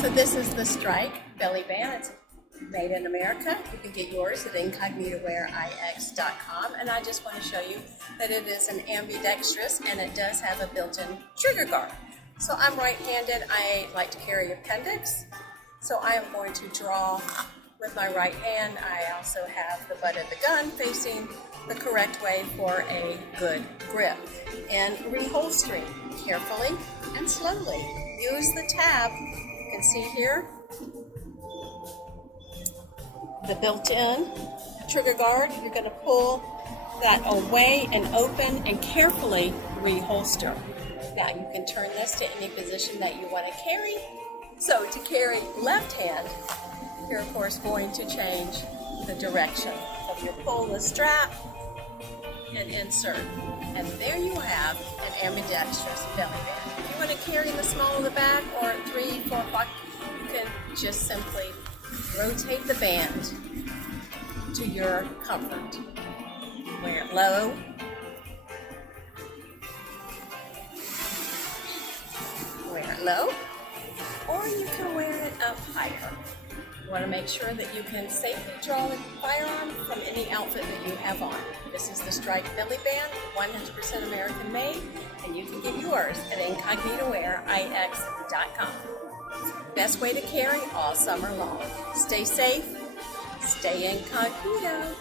So this is the Strix Bellyband. It's made in America. You can get yours at incognitowearix.com, and I just want to show you that it is an ambidextrous and it does have a built-in trigger guard. So I'm right-handed. I like to carry appendix, so I am going to draw with my right hand. I also have the butt of the gun facing the correct way for a good grip. And reholstering carefully and slowly. Use the tab. You can see here the built-in trigger guard. You're going to pull that away and open and carefully reholster. Now you can turn this to any position that you want to carry. So to carry left hand, you're of course going to change the direction. So you pull the strap and insert. And there you have an ambidextrous belly band. If you want to carry the small of the back or 3, 4 o'clock, you can just simply rotate the band to your comfort. Wear it low. Wear it low. Or you can wear it up higher. You want to make sure that you can safely draw the firearm from any outfit that you have on. This is the Strix Bellyband, 100% American made, and you can get yours at incognitowearix.com. Best way to carry all summer long. Stay safe, stay incognito.